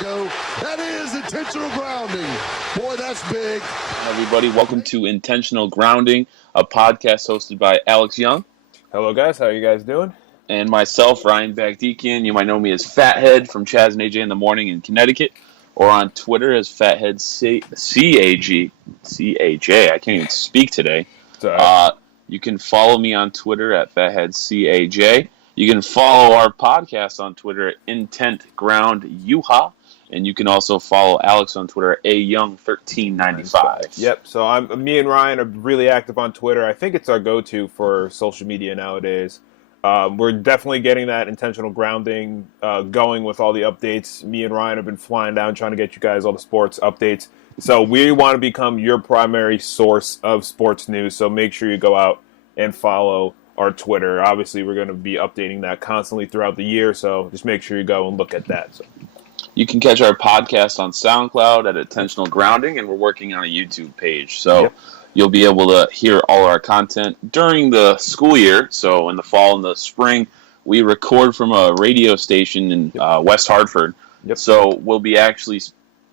ago. That is intentional grounding. Boy, that's big. Hi, everybody. Welcome to Intentional Grounding, a podcast hosted by Alex Young. Hello, guys. How are you guys doing? And myself, Ryan Bagdikian. You might know me as Fathead from Chaz and AJ in the Morning in Connecticut, or on Twitter as Fathead CAJ. I can't even speak today. You can follow me on Twitter at Fathead CAJ. You can follow our podcast on Twitter at Intent Ground Yuha. And you can also follow Alex on Twitter at ayoung1395. Yep. So me and Ryan are really active on Twitter. I think it's our go-to for social media nowadays. We're definitely getting that intentional grounding going with all the updates. Me and Ryan have been flying down trying to get you guys all the sports updates. So we want to become your primary source of sports news. So make sure you go out and follow our Twitter. Obviously, we're going to be updating that constantly throughout the year. So just make sure you go and look at that. So. You can catch our podcast on SoundCloud at Intentional Grounding, and we're working on a YouTube page. So You'll be able to hear all our content during the school year. So in the fall and the spring, we record from a radio station in West Hartford. Yep. So we'll be actually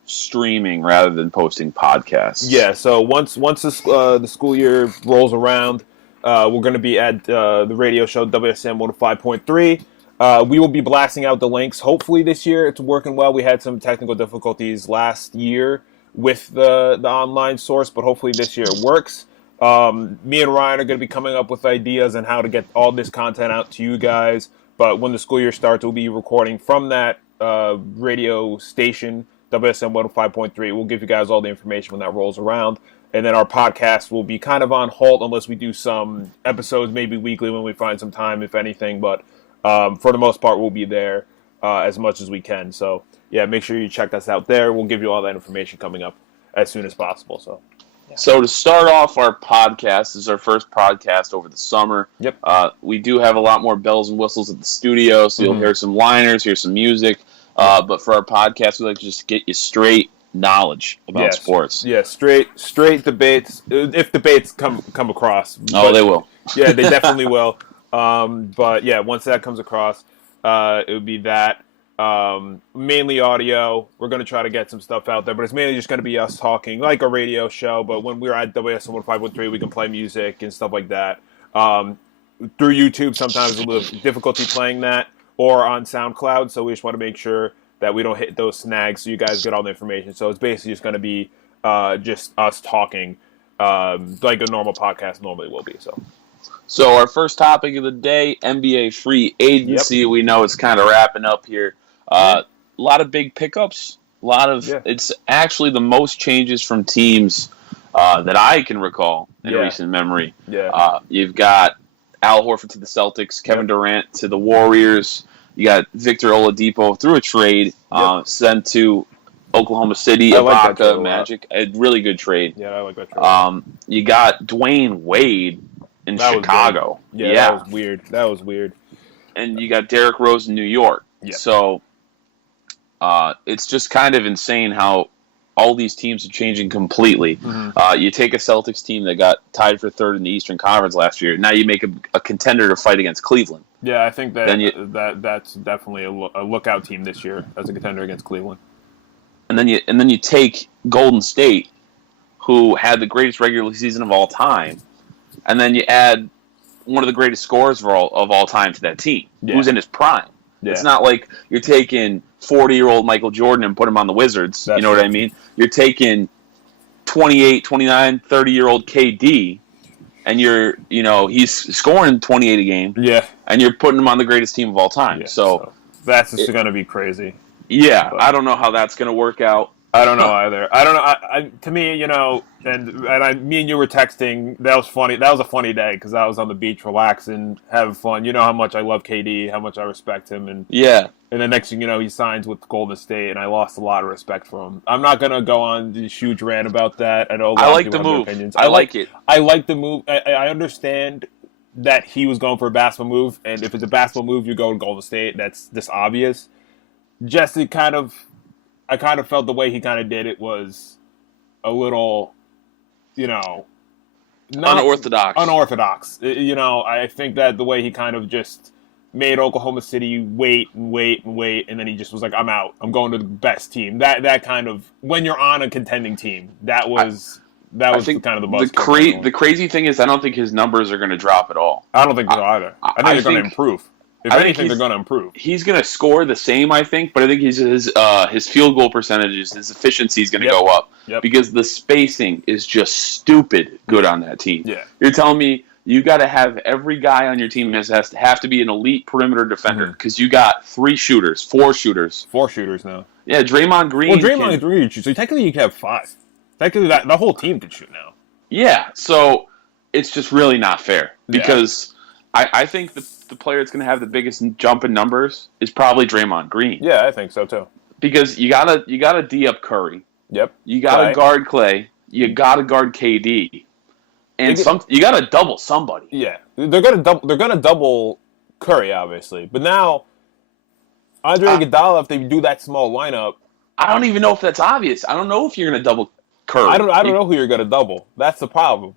streaming rather than posting podcasts. Yeah, so once the school year rolls around, we're going to be at the radio show WSM 105.3. We will be blasting out the links. Hopefully this year it's working well. We had some technical difficulties last year with the online source, but hopefully this year it works. Me and Ryan are going to be coming up with ideas on how to get all this content out to you guys. But when the school year starts, we'll be recording from that radio station, WSM 105.3. We'll give you guys all the information when that rolls around. And then our podcast will be kind of on hold unless we do some episodes, maybe weekly when we find some time, if anything. But for the most part, we'll be there as much as we can. So, yeah, make sure you check us out there. We'll give you all that information coming up as soon as possible. So to start off our podcast, this is our first podcast over the summer. Yep. We do have a lot more bells and whistles at the studio, so you'll hear some liners, hear some music. But for our podcast, we like to just get you straight knowledge about sports. Yeah, straight debates, if debates come across. They will. Yeah, they definitely will. But yeah, once that comes across, it would be that. Mainly audio. We're going to try to get some stuff out there, but it's mainly just going to be us talking like a radio show. But when we're at WSM 105.3, we can play music and stuff like that. Through YouTube, sometimes a little difficulty playing that, or on SoundCloud. So we just want to make sure that we don't hit those snags so you guys get all the information. So it's basically just going to be just us talking like a normal podcast normally will be. So our first topic of the day, NBA free agency. Yep. We know it's kind of wrapping up here. A lot of big pickups. It's actually the most changes from teams that I can recall in recent memory. Yeah. You've got Al Horford to the Celtics, Kevin Durant to the Warriors. You got Victor Oladipo through a trade sent to Oklahoma City, Ibaka, Magic. A really good trade. Yeah, I like that trade. You got Dwayne Wade in Chicago. That was weird. And you got Derrick Rose in New York. Yeah. So it's just kind of insane how all these teams are changing completely. You take a Celtics team that got tied for third in the Eastern Conference last year. Now you make a contender to fight against Cleveland. Yeah, I think that's definitely a lookout team this year as a contender against Cleveland. And then you take Golden State, who had the greatest regular season of all time, and then you add one of the greatest scorers of all time to that team, who's in his prime. Yeah. It's not like you're taking 40-year-old Michael Jordan and put him on the Wizards. You know what I mean? You're taking 28, 29, 30-year-old KD, and he's scoring 28 a game. Yeah. And you're putting him on the greatest team of all time. Yeah, so that's just going to be crazy. Yeah, but I don't know how that's going to work out. I don't know either. I don't know. To me, me and you were texting. That was funny. That was a funny day because I was on the beach relaxing, having fun. You know how much I love KD, how much I respect him, and the next thing you know, he signs with Golden State, and I lost a lot of respect for him. I'm not gonna go on this huge rant about that. I know. I like the move. I like it. I like the move. I understand that he was going for a basketball move, and if it's a basketball move, you go to Golden State. That's just obvious. I kind of felt the way he kind of did it was a little, not unorthodox. Unorthodox. I think that the way he kind of just made Oklahoma City wait, and then he just was like, "I'm out. I'm going to the best team." That kind of when you're on a contending team, that was I think kind of the buzz. the crazy thing is I don't think his numbers are going to drop at all. I don't think so either. I think they're going to improve. If anything, they're going to improve. He's going to score the same, I think, but I think his field goal percentages, his efficiency is going to go up because the spacing is just stupid good on that team. Yeah. You're telling me you got to have every guy on your team has to have to be an elite perimeter defender because you got 4 shooters now. Yeah, Draymond Green. Well, Draymond Green. So technically, you can have 5. Technically, the whole team can shoot now. Yeah, so it's just really not fair because I think the player that's going to have the biggest jump in numbers is probably Draymond Green. Yeah, I think so too. Because you gotta D up Curry. Yep. You gotta guard Clay. You gotta guard KD. And you gotta double somebody. Yeah, they're gonna double Curry, obviously. But now, Andre Iguodala, if they do that small lineup, I don't even know if that's obvious. I don't know if you're gonna double Curry. I don't know who you're gonna double. That's the problem.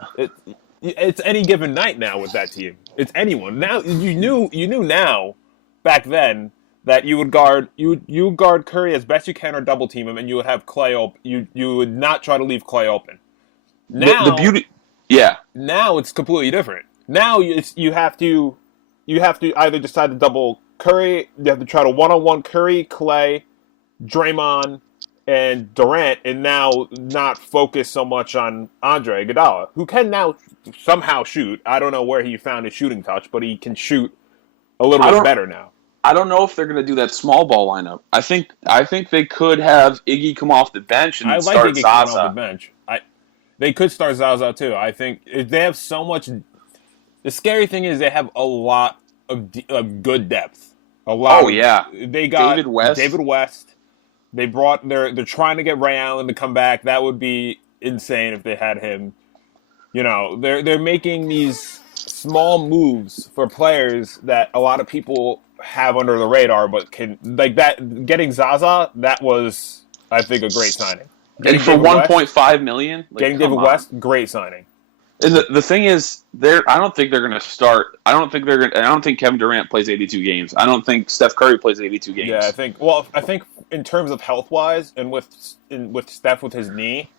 It's any given night now with that team. It's anyone. Now you knew now, back then, that you would guard Curry as best you can or double team him, and you would have Clay open. You would not try to leave Clay open. Now the beauty. Yeah. Now it's completely different. Now you have to either decide to double Curry. You have to try to one-on-one Curry, Clay, Draymond, and Durant, and now not focus so much on Andre Iguodala, who can now somehow shoot. I don't know where he found his shooting touch, but he can shoot a little bit better now. I don't know if they're going to do that small ball lineup. I think they could have Iggy come off the bench and start Iggy Zaza. coming off the bench. They could start Zaza too. I think they have so much. The scary thing is they have a lot of good depth. A lot. Oh yeah, they got David West. They brought. They're trying to get Ray Allen to come back. That would be insane if they had him. You know, they're making these small moves for players that a lot of people have under the radar, but can like that. Getting Zaza, that was, I think, a great signing. And for $1.5 million, getting David West, great signing. And the thing is, I don't think they're going to start. I don't think Kevin Durant plays 82 games. I don't think Steph Curry plays 82 games. Yeah, I think in terms of health wise, and with Steph with his knee,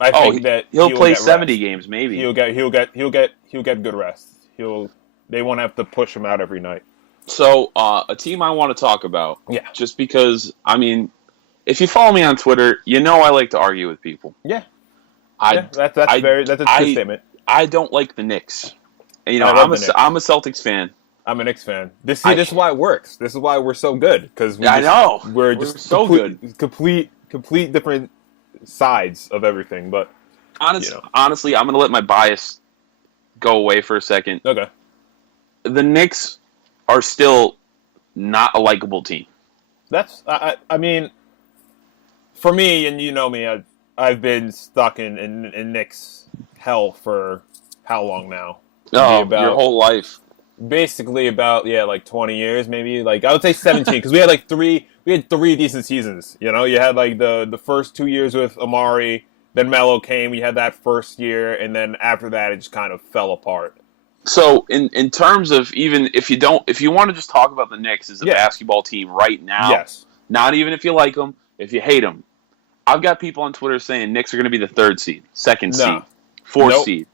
I think that he'll play 70 games maybe. He'll get good rest. They won't have to push him out every night. So a team I want to talk about. Yeah. Just because if you follow me on Twitter, you know I like to argue with people. Yeah. That's a true statement. I don't like the Knicks. And, I'm a Celtics fan. I'm a Knicks fan. This is why it works. This is why we're so good because we're just so good. Complete different sides of everything. But honestly, I'm going to let my bias go away for a second. Okay. The Knicks are still not a likable team. That's for me, and you know me, I've been stuck in Knicks hell for how long now? Oh, your whole life. Basically about, like 20 years, maybe. Like, I would say 17, because we had three decent seasons. You know, you had the first 2 years with Amari, then Melo came, we had that first year, and then after that, it just kind of fell apart. So, in terms of even if you want to just talk about the Knicks as a basketball team right now, not even if you like them, if you hate them, I've got people on Twitter saying Knicks are going to be the 3rd seed, 2nd seed, 4th seed.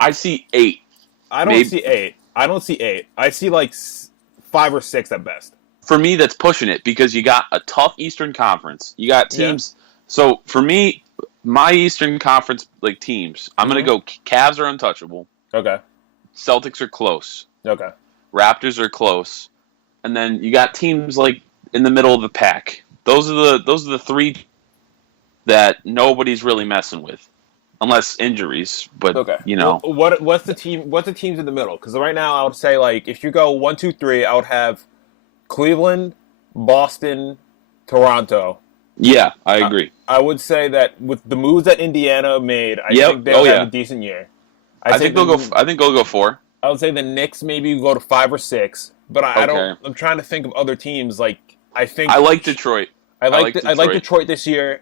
I see 8. I don't see 8. I don't see 8. I see 5 or 6 at best. For me, that's pushing it because you got a tough Eastern Conference. You got teams. Yeah. So for me, my Eastern Conference teams, I'm going to go Cavs are untouchable. Okay. Celtics are close. Okay. Raptors are close. And then you got teams in the middle of the pack. Those are the 3 that nobody's really messing with, unless injuries. But what's the teams in the middle? Because right now I would say if you go 1, 2, 3, I would have Cleveland, Boston, Toronto. Yeah, I agree. I would say that with the moves that Indiana made, I think they'll have a decent year. I think they'll go 4. I would say the Knicks maybe go to 5 or 6, but I'm trying to think of other teams. I like Detroit. I like Detroit this year.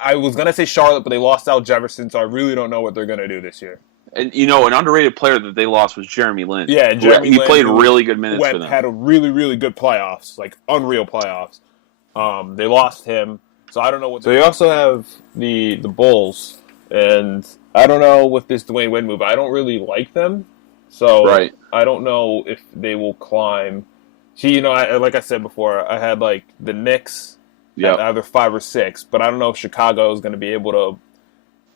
I was gonna say Charlotte, but they lost Al Jefferson, so I really don't know what they're gonna do this year. And an underrated player that they lost was Jeremy Lin. Yeah, Jeremy He Lin, played really good minutes for them. Had a really, really good playoffs, like unreal playoffs. They lost him, so I don't know what. So you also have the Bulls, and I don't know with this Dwayne Wade move. I don't really like them, so Right. I don't know if they will climb. See, like I said before, I had like the Knicks at either 5 or 6, but I don't know if Chicago is going to be able to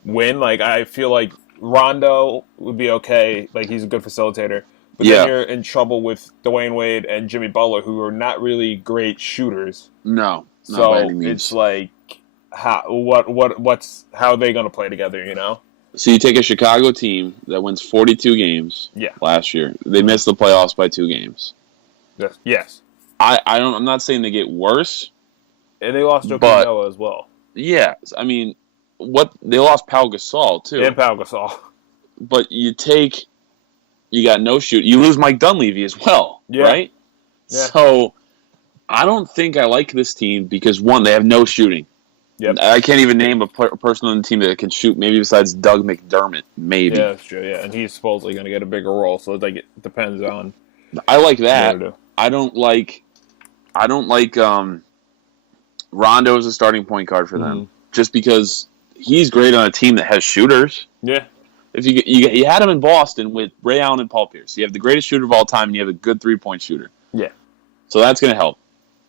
win. Like I feel like Rondo would be okay. Like he's a good facilitator. But then you're in trouble with Dwayne Wade and Jimmy Butler, who are not really great shooters. No, so by any means. It's like how are they going to play together? So you take a Chicago team that wins 42 games. Last year, they missed the playoffs by 2 games. Yes. I'm not saying they get worse. And they lost Joakim Noah as well. Yeah, I mean, they lost Pau Gasol too. And Pau Gasol. But you got no shoot. You lose Mike Dunleavy as well, right? Yeah. So I don't think I like this team because, one, they have no shooting. Yep. I can't even name a person on the team that can shoot, maybe besides Doug McDermott, maybe. Yeah, that's true, yeah. And he's supposedly going to get a bigger role, so it depends on... I like that. I don't like Rondo as a starting point guard for them, just because he's great on a team that has shooters. Yeah. If you had him in Boston with Ray Allen and Paul Pierce, you have the greatest shooter of all time, and you have a good 3-point shooter. Yeah. So that's going to help.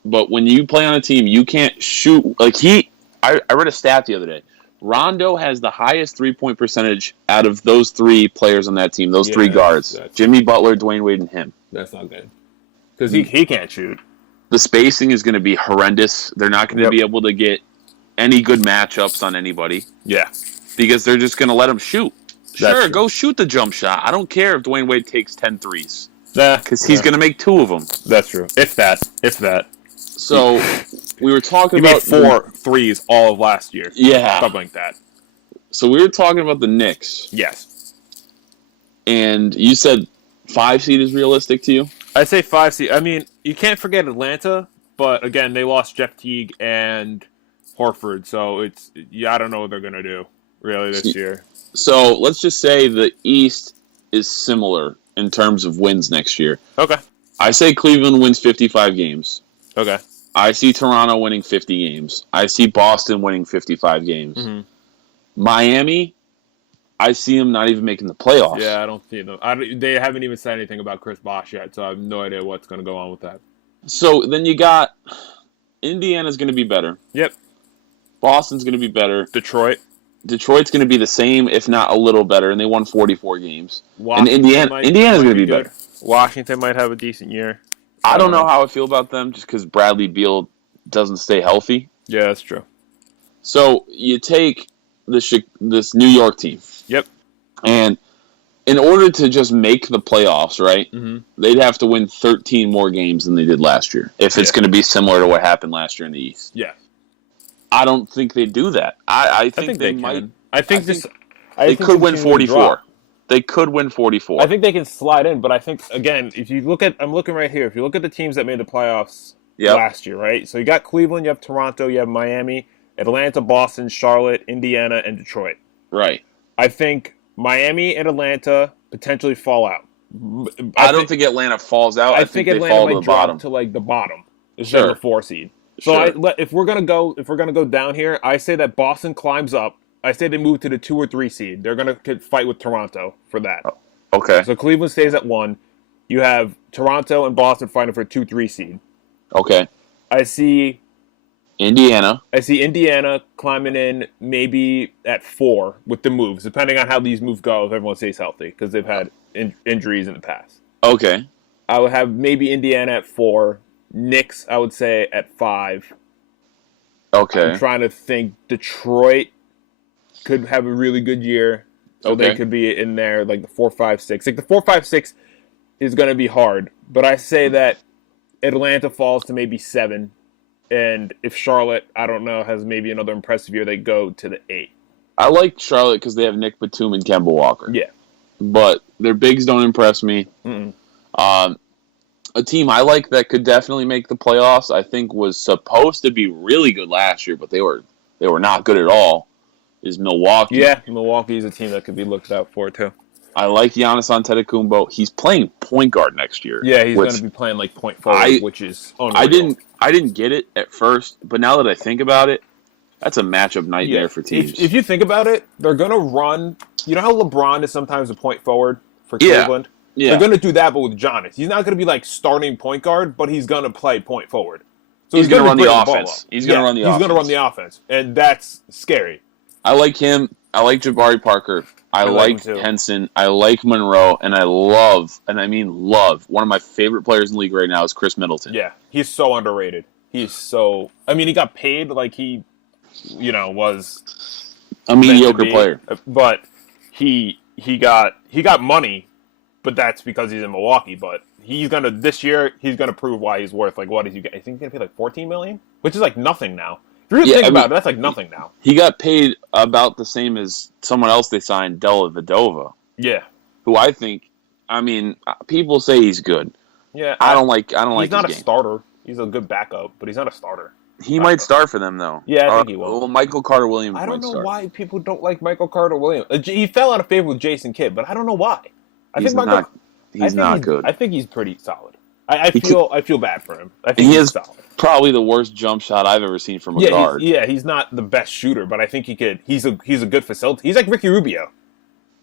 But when you play on a team, you can't shoot. Like I read a stat the other day. Rondo has the highest 3-point percentage out of those 3 players on that team, those 3 guards. Jimmy Butler, Dwayne Wade, and him. That's not good. Because he can't shoot. The spacing is going to be horrendous. They're not going to be able to get any good matchups on anybody. Yeah. Because they're just going to let him shoot. Sure, go shoot the jump shot. I don't care if Dwayne Wade takes 10 threes. Because he's going to make 2 of them. That's true. If that. So, we were talking about... He made 4 threes all of last year. Yeah. Something like that. So, we were talking about the Knicks. Yes. And you said 5 seed is realistic to you? I say 5 seed. I mean, you can't forget Atlanta, but again, they lost Jeff Teague and Horford, so I don't know what they're going to do, really, this year. So, let's just say the East is similar in terms of wins next year. Okay. I say Cleveland wins 55 games. Okay. I see Toronto winning 50 games. I see Boston winning 55 games. Mm-hmm. Miami, I see them not even making the playoffs. Yeah, I don't see them. They haven't even said anything about Chris Bosh yet, so I have no idea what's going to go on with that. So then you got Indiana's going to be better. Yep. Boston's going to be better. Detroit's going to be the same, if not a little better, and they won 44 games. And Indiana's going to be better. Washington might have a decent year. I don't know how I feel about them just because Bradley Beal doesn't stay healthy. Yeah, that's true. So you take this New York team. Yep. And in order to just make the playoffs, right, they'd have to win 13 more games than they did last year if it's going to be similar to what happened last year in the East. Yeah. I don't think they do that. I think they might. I think they could win 44. They could win 44. I think they can slide in, but I think, again, if you look at... I'm looking right here. If you look at the teams that made the playoffs last year, right? So you got Cleveland, you have Toronto, you have Miami, Atlanta, Boston, Charlotte, Indiana, and Detroit. Right. I think Miami and Atlanta potentially fall out. I don't think Atlanta falls out. I think Atlanta they fall might to the drop bottom. to like the bottom instead of the 4 seed. So if we're gonna go down here, I say that Boston climbs up. I say they move to the 2 or 3 seed. They're gonna fight with Toronto for that. Okay. So Cleveland stays at 1. You have Toronto and Boston fighting for a 2-3 seed. Okay. I see Indiana climbing in maybe at 4 with the moves, depending on how these moves go if everyone stays healthy, because they've had injuries in the past. Okay. I would have maybe Indiana at 4. Knicks, I would say, at 5. Okay. I'm trying to think. Detroit could have a really good year, so they could be in there, like the 4, 5, 6. Like the 4, 5, 6 is going to be hard, but I say that Atlanta falls to maybe 7, and if Charlotte, I don't know, has maybe another impressive year, they go to the 8. I like Charlotte because they have Nick Batum and Kemba Walker. Yeah. But their bigs don't impress me. A team I like that could definitely make the playoffs, I think, was supposed to be really good last year, but they were not good at all, is Milwaukee. Yeah, Milwaukee is a team that could be looked out for, too. I like Giannis Antetokounmpo. He's playing point guard next year. Yeah, he's going to be playing like point forward, which is unreal. I didn't get it at first, but now that I think about it, that's a matchup nightmare for teams. If you think about it, they're going to run. You know how LeBron is sometimes a point forward for Cleveland? Yeah. They're going to do that, but with Giannis. He's not going to be like starting point guard, but he's going to play point forward. So he's going to run the offense. He's going to run the offense. He's going to run the offense, and that's scary. I like him. I like Jabari Parker. I like Henson. I like Monroe, and I love, and I mean love, one of my favorite players in the league right now is Chris Middleton. Yeah, he's so underrated. He's so. I mean, he got paid like he, was a mediocre player, but he got money, but that's because he's in Milwaukee. But this year he's gonna prove why he's worth like what is he? I think he's gonna pay like $14 million, which is like nothing now. If you really think about it, that's like nothing now. He got paid about the same as someone else they signed, Della Vadova. Yeah, who I think. I mean, people say he's good. Yeah, I don't like. He's not a starter. He's a good backup, but he's not a starter. He might start for them, though. Yeah, I think he will. Well, Michael Carter-Williams I don't know start. why people don't like Michael Carter-Williams. He fell out of favor with Jason Kidd, but I don't know why. He's not good. I think he's pretty solid. I feel bad for him. I think he's solid. Probably the worst jump shot I've ever seen from a guard. He's not the best shooter, but I think he could. He's a good facilitator. He's like Ricky Rubio.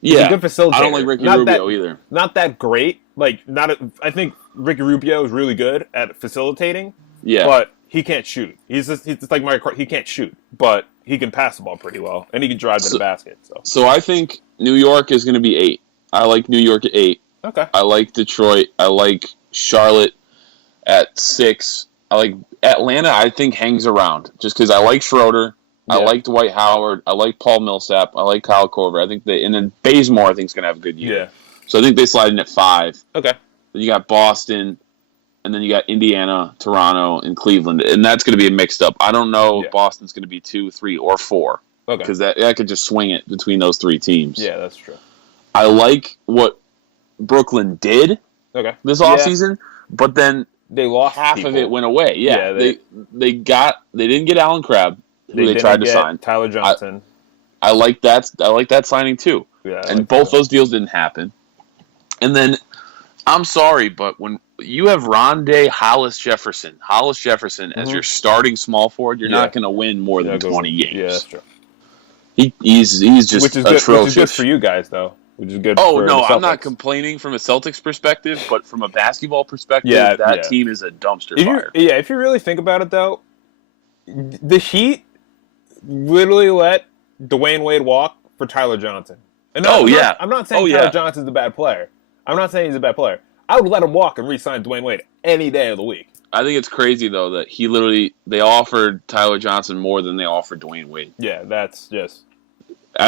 He's a good facilitator. I don't like Ricky Rubio either. Not that great. I think Ricky Rubio is really good at facilitating. Yeah, but he can't shoot. He's like Mario Kart. He can't shoot, but he can pass the ball pretty well, and he can drive to the basket. So I think New York is going to be 8. I like New York at 8. Okay. I like Detroit. I like Charlotte at 6. I like Atlanta. I think hangs around just because I like Schroeder. Yeah. I like Dwight Howard. I like Paul Millsap. I like Kyle Korver. I think and then Bazemore I think is going to have a good year. Yeah. So I think they slide in at 5. Okay. Then you got Boston. And then you got Indiana, Toronto, and Cleveland. And that's going to be a mixed up. I don't know if Boston's going to be 2, 3, or 4. Okay. Because that could just swing it between those 3 teams. Yeah, that's true. I like what Brooklyn did this offseason, but then they lost half of it went away. Yeah, they didn't get Alan Crabb, who they tried to sign. Tyler Johnson. I like that. I like that signing too. Yeah, and both those deals didn't happen. And then I'm sorry, but when you have Rondé Hollis Jefferson as your starting small forward, you're not going to win more than 20 games. Yeah, that's true. He's just atrocious. Which is good for you guys, though. Which is good. Oh no, I'm not complaining from a Celtics perspective, but from a basketball perspective, that team is a dumpster fire. If you really think about it, though, the Heat literally let Dwayne Wade walk for Tyler Johnson. And I'm not saying Tyler Johnson's a bad player. I'm not saying he's a bad player. I would let him walk and re-sign Dwayne Wade any day of the week. I think it's crazy, though, that they offered Tyler Johnson more than they offered Dwayne Wade. Yeah, that's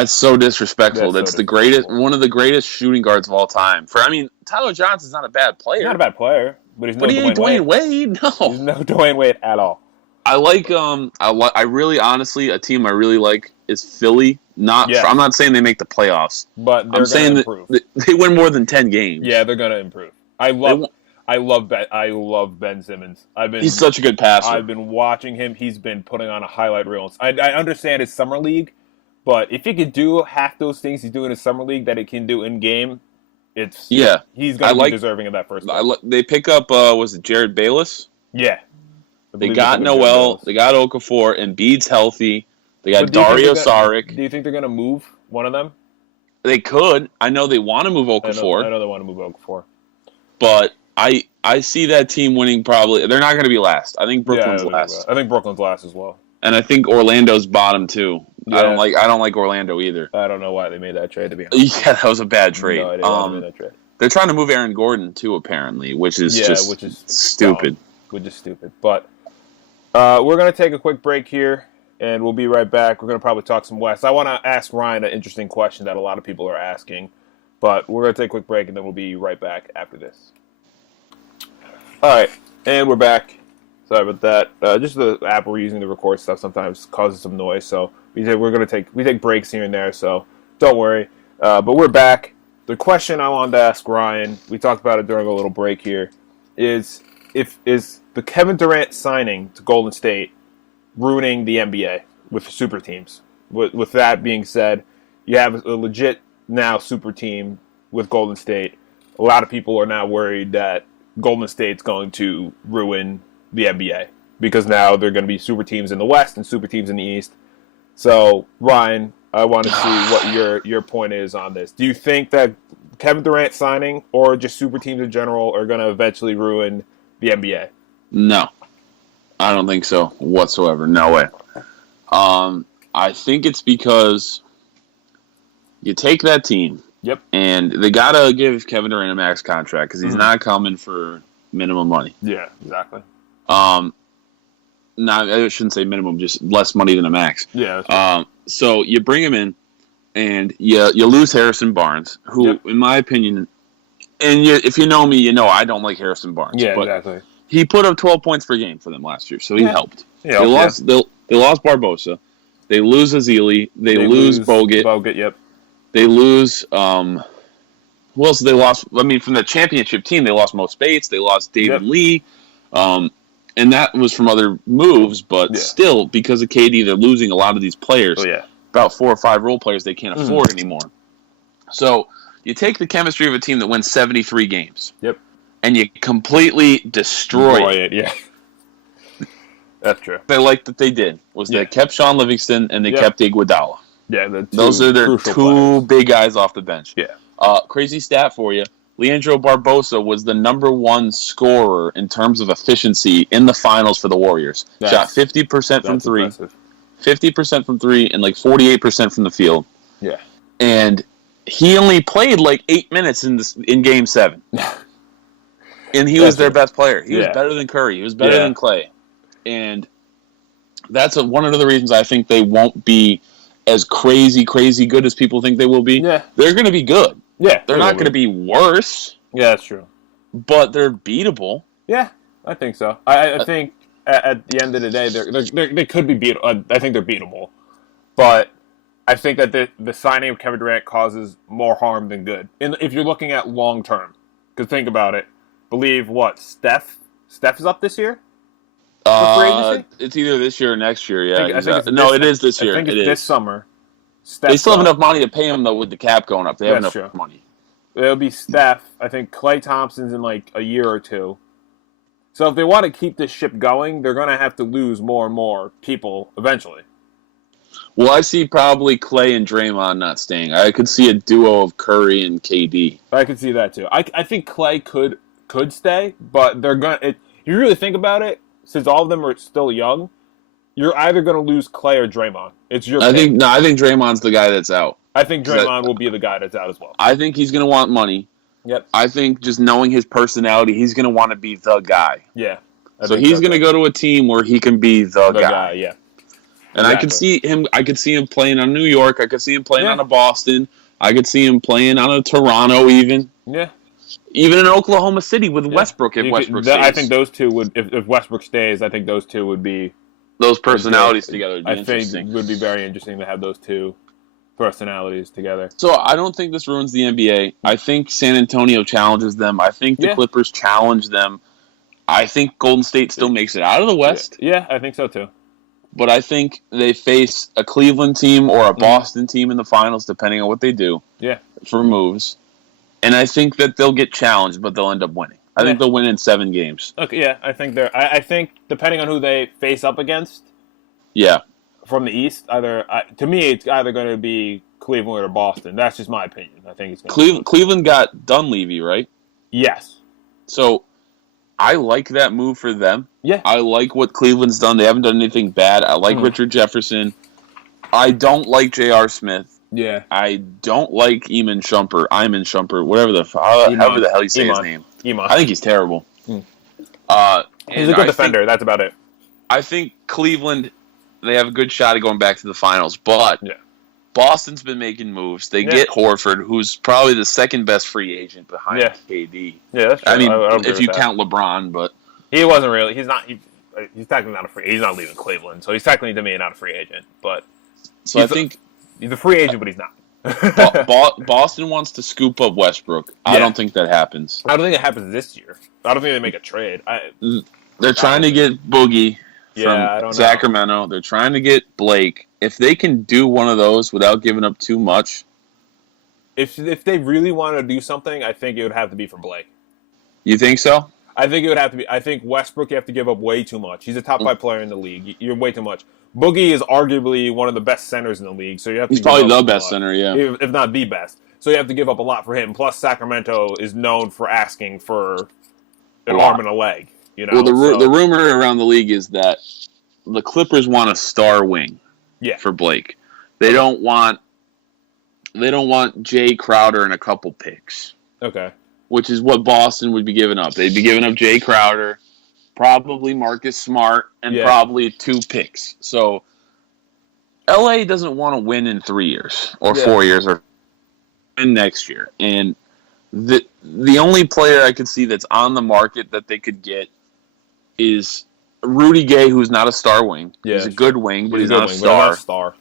so disrespectful. That's the greatest, one of the greatest shooting guards of all time. Tyler Johnson's not a bad player. He's not a bad player, but he's no Dwayne Wade. No, he's no Dwayne Wade at all. I like I really honestly a team I really like is Philly. I'm not saying they make the playoffs, but I'm saying that they win more than 10 games. Yeah, they're gonna improve. I love Ben Simmons. He's such a good passer. I've been watching him. He's been putting on a highlight reel. I understand his summer league, but if he could do half those things he's doing in summer league that he can do in game, he's gonna be deserving of that first. They pick up was it Jared Bayless? Yeah. They got Noel. They got Okafor. Embiid's healthy. They got Dario Saric. Do you think they're going to move one of them? They could. I know they want to move Okafor. I know they want to move Okafor. But I see that team winning probably. They're not going to be last. I think Brooklyn's last. I think Brooklyn's last as well. And I think Orlando's bottom too. Yeah. I don't like Orlando either. I don't know why they made that trade, to be honest. Yeah, that was a bad trade. No idea why they made that trade. They're trying to move Aaron Gordon too, apparently, which is stupid. Which is stupid. But we're going to take a quick break here, and we'll be right back. We're going to probably talk some West. I want to ask Ryan an interesting question that a lot of people are asking, but we're going to take a quick break, and then we'll be right back after this. All right, and we're back. Sorry about that. Just the app we're using to record stuff sometimes causes some noise, so we take breaks here and there, so don't worry. But we're back. The question I wanted to ask Ryan, we talked about it during a little break here, is the Kevin Durant signing to Golden State ruining the NBA with super teams? With that being said, you have a legit now super team with Golden State, a lot of people are now worried that Golden State's going to ruin the NBA because now they're going to be super teams in the West and super teams in the East. So, Ryan, I want to see what your point is on this. Do you think that Kevin Durant signing or just super teams in general are going to eventually ruin the NBA? No, I don't think so whatsoever. No way. I think it's because you take that team. Yep. And they got to give Kevin Durant a max contract because he's not coming for minimum money. Yeah, exactly. No, I shouldn't say minimum, just less money than a max. Yeah. That's right. So you bring him in, and you lose Harrison Barnes, who, in my opinion, and if you know me, you know I don't like Harrison Barnes. Yeah, but exactly. he put up 12 points per game for them last year, so he helped. Yeah, they lost Barbosa. They lose Azili. They lose Bogut. Bogut, yep. They lose. Who else? They lost. I mean, from the championship team, they lost Mo Spates. They lost David Lee. And that was from other moves, but still, because of KD, they're losing a lot of these players. Oh, yeah. About 4 or 5 role players they can't afford anymore. So you take the chemistry of a team that wins 73 games. Yep. And you completely destroy it. Yeah. That's true. They liked that they did was they kept Sean Livingston and they kept Iguodala. Yeah, those are their two big guys off the bench. Yeah. Crazy stat for you. Leandro Barbosa was the number 1 scorer in terms of efficiency in the finals for the Warriors. Shot 50% from 3. Impressive. 50% from 3 and like 48% from the field. Yeah. And he only played like 8 minutes in Game 7. And he was their best player. He was better than Curry. He was better than Clay. And that's one of the reasons I think they won't be as crazy good as people think they will be. Yeah. They're going to be good. Yeah. They're not going to be worse. Yeah, that's true. But they're beatable. Yeah, I think so. I think at the end of the day, they could be beatable. I think they're beatable. But I think that the signing of Kevin Durant causes more harm than good. If you're looking at long term. Because think about it. Believe what? Steph is up this year? It's either this year or next year. Yeah, it is this year. I think it's this summer. They still have enough money to pay him though with the cap going up. They have enough money. It'll be Steph. I think Klay Thompson's in like a year or two. So if they want to keep this ship going, they're going to have to lose more and more people eventually. Well, I see probably Klay and Draymond not staying. I could see a duo of Curry and KD. I could see that too. I think Klay could stay, but they're going. If you really think about it, since all of them are still young, you're either going to lose Klay or Draymond. It's your. I think Draymond's the guy that's out. I think Draymond will be the guy that's out as well. I think he's going to want money. Yep. I think just knowing his personality, he's going to want to be the guy. Yeah. So he's going to go to a team where he can be the guy. Yeah. And exactly. I could see him playing on New York. I could see him playing on a Boston. I could see him playing on a Toronto even. Yeah. Even in Oklahoma City with Westbrook if Westbrook stays. I think those two would, if Westbrook stays, I think those two would be... Those personalities together would be interesting. I think it would be very interesting to have those two personalities together. So I don't think this ruins the NBA. I think San Antonio challenges them. I think the Clippers challenge them. I think Golden State still makes it out of the West. Yeah, I think so too. But I think they face a Cleveland team or a Boston team in the finals, depending on what they do for moves. And I think that they'll get challenged, but they'll end up winning. I think they'll win in 7 games. Okay, yeah, I think I think depending on who they face up against, from the East, to me it's either going to be Cleveland or Boston. That's just my opinion. I think it's Cleveland got Dunleavy, right? Yes. So I like that move for them. Yeah. I like what Cleveland's done. They haven't done anything bad. I like Richard Jefferson. I don't like J.R. Smith. Yeah. I don't like Iman Shumpert, however the hell you say his name. I think he's terrible. He's a good defender. That's about it. I think Cleveland, they have a good shot at going back to the finals, but Boston's been making moves. They get Horford, who's probably the second best free agent behind KD. Yeah, that's true. I mean, if you count LeBron, but he wasn't really. He's not. He's technically not a free. He's not leaving Cleveland, so he's technically to me not a free agent. But I think he's a free agent, but he's not. Boston wants to scoop up Westbrook. I don't think that happens. I don't think it happens this year. I don't think they make a trade. They're trying to get Boogie from Sacramento. They're trying to get Blake. If they can do one of those without giving up too much, if they really wanted to do something, I think it would have to be for Blake. You think so? I think it would have to be. I think Westbrook, you have to give up way too much. He's a top 5 player in the league. You're way too much. Boogie is arguably one of the best centers in the league, so you have to. He's probably the best center, yeah, if not the best. So you have to give up a lot for him. Plus, Sacramento is known for asking for an arm and a leg. You know. Well, the rumor around the league is that the Clippers want a star wing. Yeah. For Blake, they don't want Jay Crowder and a couple picks. Okay. Which is what Boston would be giving up. They'd be giving up Jay Crowder, probably Marcus Smart, and probably 2 picks. So LA doesn't want to win in 3 years or 4 years or win next year. And the only player I could see that's on the market that they could get is Rudy Gay, who's not a star wing. Yeah, he's a good wing, but he's not a star.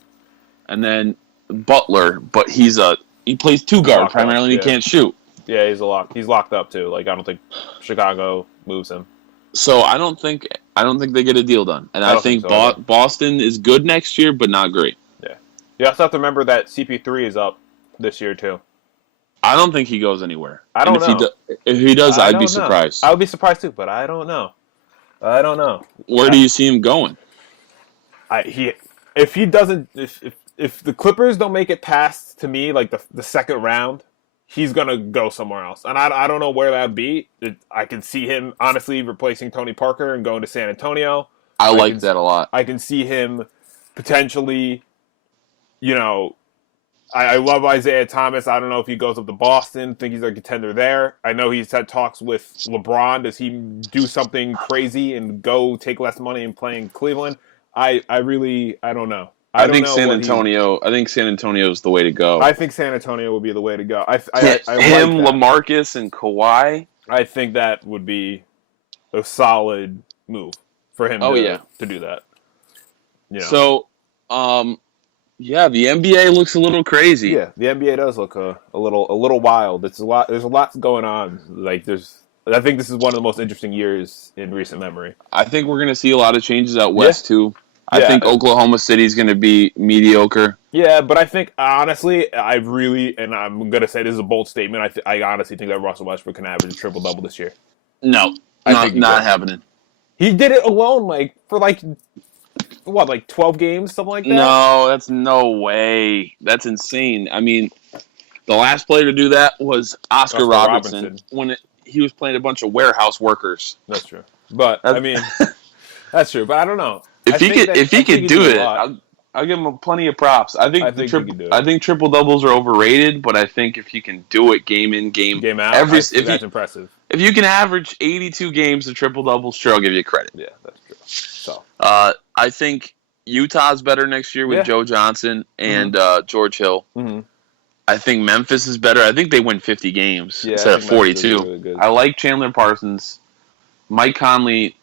And then Butler, but he plays 2 guard primarily, and he can't shoot. Yeah, he's locked up too. Like, I don't think Chicago moves him. So I don't think they get a deal done. And I think so, Boston is good next year, but not great. Yeah. You also have to remember that CP3 is up this year too. I don't think he goes anywhere. I don't know. If he does, I'd be surprised. I would be surprised too, but I don't know. Where do you see him going? If the Clippers don't make it past, to me, like the second round, he's gonna go somewhere else, and I don't know where that'd be. I can see him honestly replacing Tony Parker and going to San Antonio. I like that a lot. I can see him potentially, you know, I love Isaiah Thomas. I don't know if he goes up to Boston. Think he's a contender there. I know he's had talks with LeBron. Does he do something crazy and go take less money and play in Cleveland? I don't know. I think San Antonio is the way to go. I think San Antonio would be the way to go. LaMarcus, and Kawhi. I think that would be a solid move for him to do that. Yeah. So, yeah, the NBA looks a little crazy. Yeah, the NBA does look a little wild. There's a lot going on. Like, I think this is one of the most interesting years in recent memory. I think we're going to see a lot of changes out west too. I think Oklahoma City is going to be mediocre. Yeah, but I think, honestly, and I'm going to say this is a bold statement, I honestly think that Russell Westbrook can average a triple-double this year. No, not happening. He did it alone, for 12 games, something like that? No, that's no way. That's insane. I mean, the last player to do that was Oscar Robertson when he was playing a bunch of warehouse workers. That's true. But, that's true, but I don't know. If he could do it, I'll give him plenty of props. I think triple doubles are overrated, but I think if you can do it game in, game out, that's impressive. If you can average 82 games of triple doubles, sure, I'll give you credit. Yeah, that's true. So I think Utah's better next year with Joe Johnson and George Hill. Mm-hmm. I think Memphis is better. I think they win 50 games instead of 42. Really, I like Chandler Parsons. Mike Conley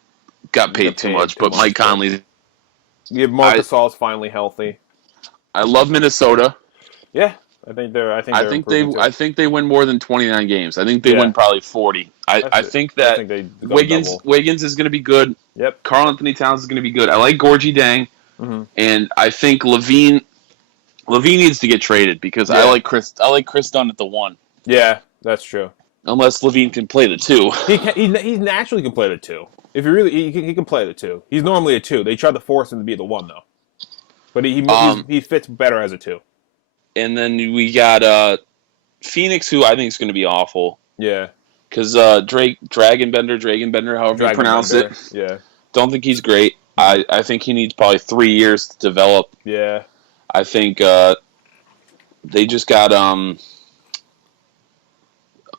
got paid too much, but Mike Conley's. Marc Gasol's finally healthy. I love Minnesota. Yeah, I think they win more than 29 games. I think they win probably 40. I think Wiggins is going to be good. Yep. Karl Anthony Towns is going to be good. I like Gorgie Dang, and I think Levine needs to get traded because I like Chris Dunn at the 1. Yeah, that's true. Unless Levine can play the 2. He naturally can play the 2. If he can play the 2. He's normally a 2. They tried to force him to be the 1 though, but he fits better as a 2. And then we got Phoenix, who I think is going to be awful. Yeah, because Dragonbender, however you pronounce it. Yeah, don't think he's great. I think he needs probably 3 years to develop. Yeah, I think they just got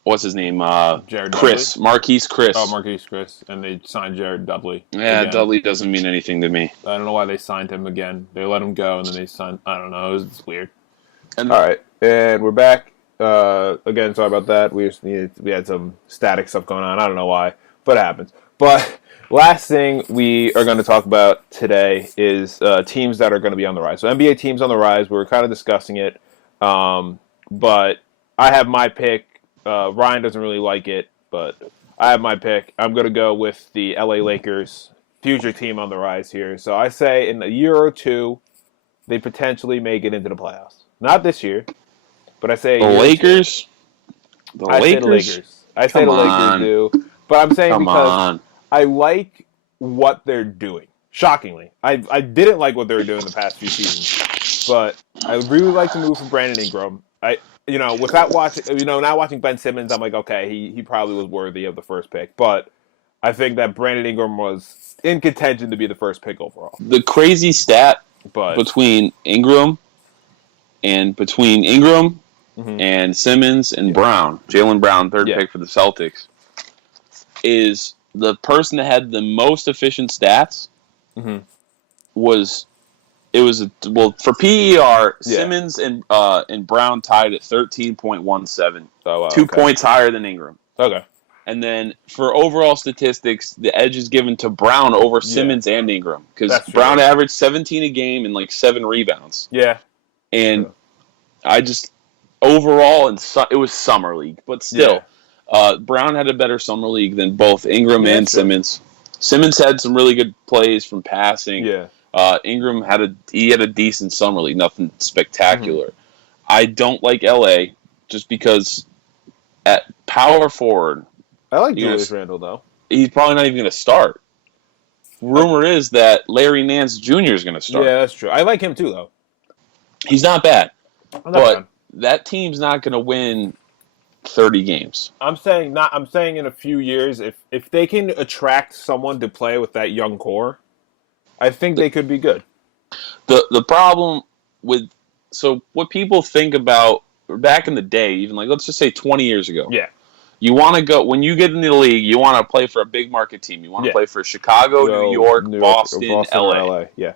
what's his name? Jared Chris. Dudley? Marquise Chris. Oh, Marquise Chris. And they signed Jared Dudley. Yeah, again. Dudley doesn't mean anything to me. I don't know why they signed him again. They let him go, and then they signed... I don't know. It's weird. All right. And we're back. Again, sorry about that. We had some static stuff going on. I don't know why, but it happens. But last thing we are going to talk about today is teams that are going to be on the rise. So NBA teams on the rise. We were kind of discussing it. But I have my pick. Ryan doesn't really like it, but I have my pick. I'm going to go with the LA Lakers, future team on the rise here. So I say in a year or two, they potentially may get into the playoffs. Not this year, but I say The a year Lakers. I say the Lakers. I say the Lakers do, but I'm saying because I like what they're doing. Shockingly, I didn't like what they were doing the past few seasons, but I really like the move for Brandon Ingram. Without watching, not watching Ben Simmons, I'm like, okay, he probably was worthy of the first pick, but I think that Brandon Ingram was in contention to be the first pick overall. The crazy stat between Ingram and Simmons and Brown, Jaylen Brown, third pick for the Celtics, is the person that had the most efficient stats for PER, Simmons and Brown tied at 13.17. Oh, wow, 2 points higher than Ingram. Okay. And then for overall statistics, the edge is given to Brown over Simmons and Ingram. Because Brown averaged 17 a game and 7 rebounds. Yeah. And overall, it was Summer League. But still, Brown had a better Summer League than both Ingram and Simmons. Simmons had some really good plays from passing. Yeah. Ingram had a decent Summer League, nothing spectacular. I don't like LA just because at power forward, I like Julius Randle though. He's probably not even going to start. Rumor is that Larry Nance Jr. is going to start. Yeah, that's true. I like him too though. He's not bad, but that team's not going to win 30 games. I'm saying in a few years, if they can attract someone to play with that young core, I think they could be good. The problem what people think about back in the day, even let's just say 20 years ago. Yeah. You want to go when you get in the league. You want to play for a big market team. You want to play for Chicago, New York, Boston, LA. Yeah.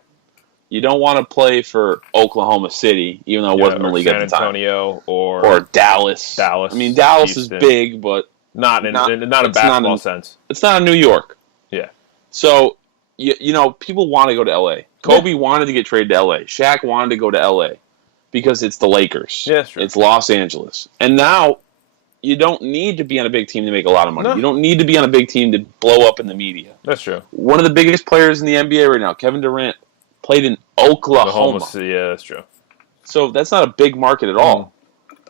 You don't want to play for Oklahoma City, even though it wasn't the league at the time. San Antonio or Dallas. Dallas. I mean, Dallas is big, but not in a basketball sense. It's not in New York. Yeah. So people want to go to LA. Kobe wanted to get traded to LA. Shaq wanted to go to LA because it's the Lakers. Yeah, that's true. It's Los Angeles. And now you don't need to be on a big team to make a lot of money. No. You don't need to be on a big team to blow up in the media. That's true. One of the biggest players in the NBA right now, Kevin Durant, played in Oklahoma. Yeah, that's true. So that's not a big market at all.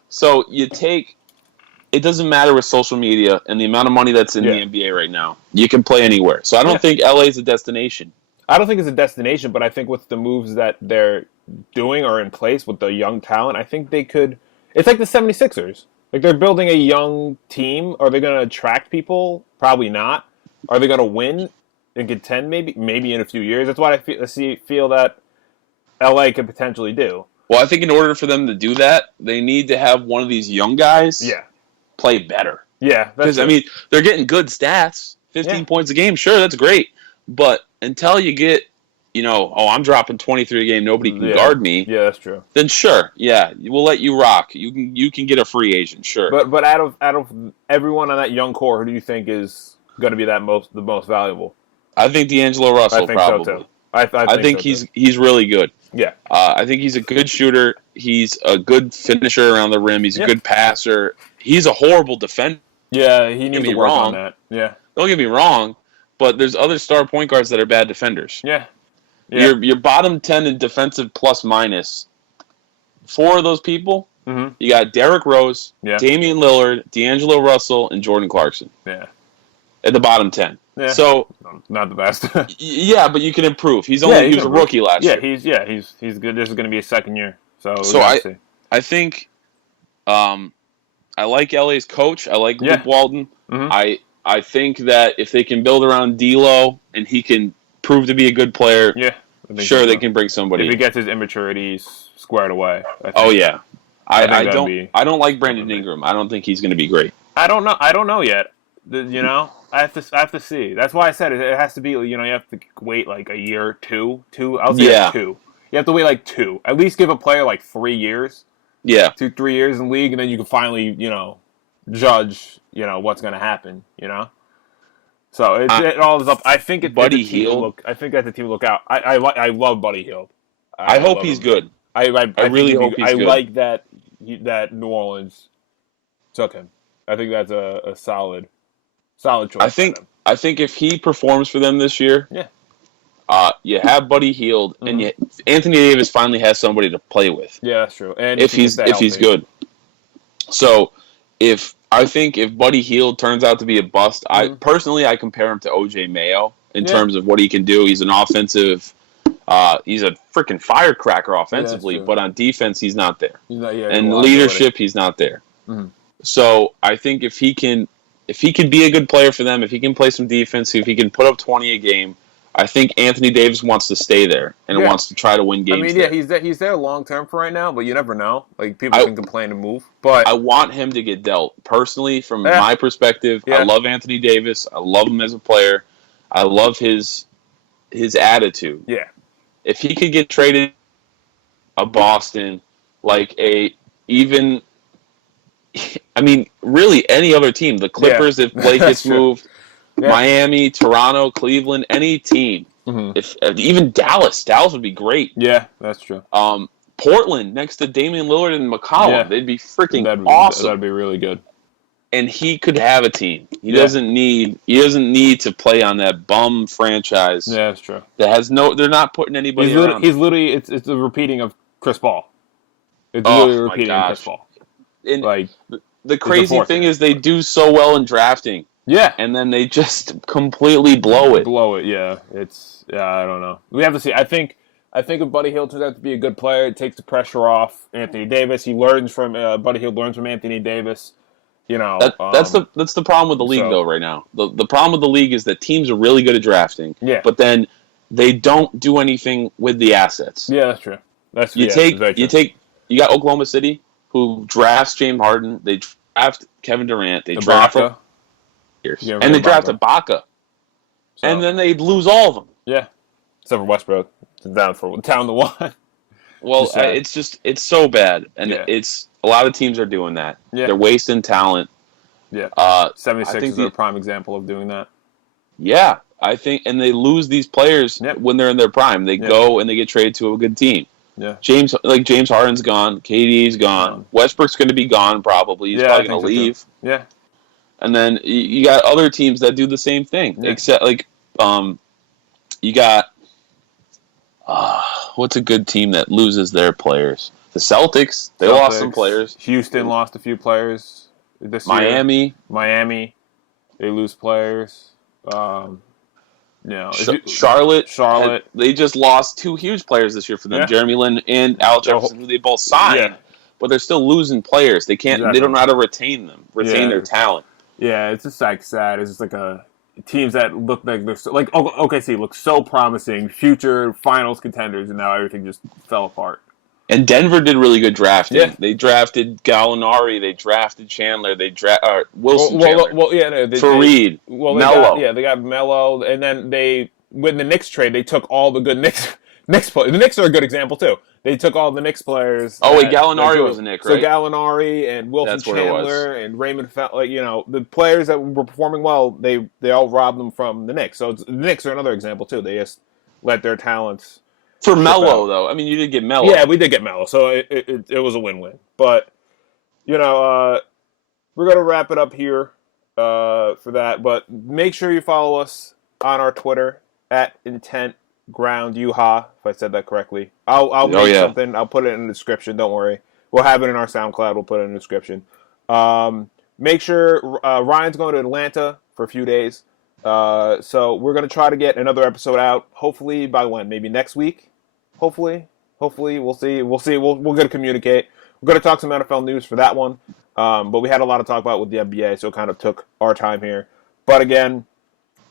So it doesn't matter with social media and the amount of money that's in the NBA right now. You can play anywhere. So I don't think LA is a destination. I don't think it's a destination, but I think with the moves that they're doing or in place with the young talent, I think they could. It's like the 76ers. They're building a young team. Are they going to attract people? Probably not. Are they going to win and contend? Maybe in a few years. That's what I feel that LA could potentially do. Well, I think in order for them to do that, they need to have one of these young guys play better. Yeah. Because, they're getting good stats. 15 points a game, sure, that's great. But until you get, I'm dropping 23 a game, nobody can guard me. Yeah, that's true. Then sure, we'll let you rock. You can get a free agent, sure. But out of everyone on that young core, who do you think is going to be the most valuable? I think D'Angelo Russell probably. So too. I think he's really good. Yeah. I think he's a good shooter. He's a good finisher around the rim. He's a good passer. He's a horrible defender. Yeah, he needs to work on that. Yeah. Don't get me wrong, but there's other star point guards that are bad defenders. Yeah. Your bottom 10 in defensive plus minus, 4 of those people, you got Derrick Rose, Damian Lillard, D'Angelo Russell, and Jordan Clarkson. Yeah. At the bottom 10. Yeah. So not the best. Yeah, but you can improve. He was a rookie last year. He's good. This is going to be his second year. So I think I like LA's coach. I like Luke Walton. I think that if they can build around D'Lo and he can prove to be a good player, sure they can bring somebody. If he gets his immaturities squared away. I don't like Brandon Ingram. I don't think he's going to be great. I don't know yet. I have to see. That's why I said it has to be. You have to wait like a year, two. I'll say 2. You have to wait like 2. At least give a player like 3 years. Yeah, 2-3 years in the league, and then you can finally judge what's going to happen. So it all is up. I think it's Buddy Hield. I think that's a team to look out. I love Buddy Hield. I hope he's good. I really hope he's good. I like that New Orleans took him. I think that's a solid choice. I think if he performs for them this year, you have Buddy Hield, and Anthony Davis finally has somebody to play with. Yeah, that's true. And if he's good, So I think if Buddy Hield turns out to be a bust, I compare him to OJ Mayo in terms of what he can do. He's an offensive. He's a freaking firecracker offensively, but on defense, he's not there. And leadership, he's not there. Mm-hmm. So I think if he can be a good player for them, if he can play some defense, if he can put up 20 a game, I think Anthony Davis wants to stay there and wants to try to win games. I mean, he's there long term for right now, but you never know. Like people can complain and move, but I want him to get dealt personally. From my perspective, I love Anthony Davis. I love him as a player. I love his attitude. Yeah. If he could get traded a Boston, really any other team, the Clippers, if Blake gets moved, Miami, Toronto, Cleveland, any team, if even Dallas would be great. Yeah, that's true. Portland next to Damian Lillard and McCollum, they'd be freaking awesome. That'd be really good. And he could have a team. He doesn't need to play on that bum franchise. Yeah, that's true. That has they're not putting anybody around. He's literally it's a repeating of Chris Paul. It's literally repeating Chris Paul. And the crazy thing is they do so well in drafting. Yeah. And then they just completely blow it. Yeah. I don't know. We have to see. I think if Buddy Hield turns out to be a good player, it takes the pressure off Anthony Davis. He learns from Buddy Hield learns from Anthony Davis. You know, that's the problem with the league though right now. The problem with the league is that teams are really good at drafting, but then they don't do anything with the assets. Yeah, that's true. You got Oklahoma City who drafts James Harden, they draft Kevin Durant, they draft and they draft Ibaka, and then they lose all of them. Yeah, except for Westbrook, down the one. Well, it's so bad, and it's a lot of teams are doing that. Yeah. They're wasting talent. Yeah, 76 is a prime example of doing that. Yeah, I think, and they lose these players when they're in their prime. They go and they get traded to a good team. Yeah, James Harden's gone, KD's gone, Westbrook's going to be gone probably. He's probably going to leave. Yeah, and then you got other teams that do the same thing, except you got. What's a good team that loses their players? The Celtics. They lost some players. Houston lost a few players this year. Miami. They lose players. Charlotte. They just lost two huge players this year for them. Yeah. Jeremy Lin and Alex Jefferson, who they both signed. But they're still losing players. They can't. Exactly. They don't know how to retain their talent. Yeah, it's just sad. It's just like teams that look like they're OKC looks so promising, future finals contenders, and now everything just fell apart. And Denver did really good drafting. Yeah. They drafted Gallinari. They drafted Chandler. They drafted Wilson Chandler. Fareed. They got Melo, and then when the Knicks trade, they took all the good Knicks players. The Knicks are a good example too. They took all the Knicks players. Gallinari was a Knick, right? So Gallinari and Wilson Chandler and Raymond, the players that were performing well, they all robbed them from the Knicks. So the Knicks are another example too. They just let their talents. For Melo, though, I mean, you did get Melo. Yeah, we did get Melo, so it was a win-win. But we're gonna wrap it up here for that. But make sure you follow us on our Twitter at IntentGroundUha, if I said that correctly. I'll make something. I'll put it in the description. Don't worry. We'll have it in our SoundCloud. We'll put it in the description. Make sure Ryan's going to Atlanta for a few days. So we're going to try to get another episode out, hopefully by when? Maybe next week? Hopefully, we'll see. We're going to communicate. We're going to talk some NFL news for that one. But we had a lot to talk about with the NBA, so it kind of took our time here. But again,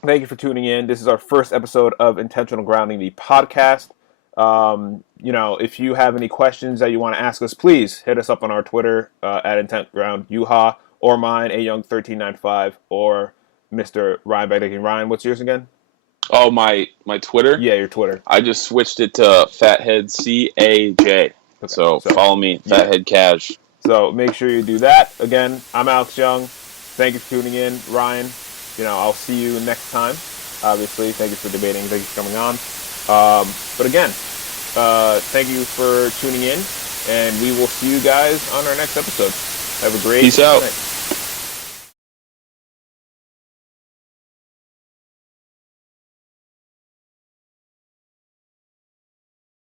thank you for tuning in. This is our first episode of Intentional Grounding, the podcast. If you have any questions that you want to ask us, please hit us up on our Twitter at IntentGroundUha, or mine, ayoung1395, or Mr. Ryan Bagdikian. Ryan, what's yours again? Oh, my Twitter? Yeah, your Twitter. I just switched it to Fathead CAJ. Okay, so follow me, Fathead Cash. So make sure you do that. Again, I'm Alex Young. Thank you for tuning in. Ryan, I'll see you next time. Obviously, thank you for debating. Thank you for coming on. But again, thank you for tuning in, and we will see you guys on our next episode. Have a great Peace out. night.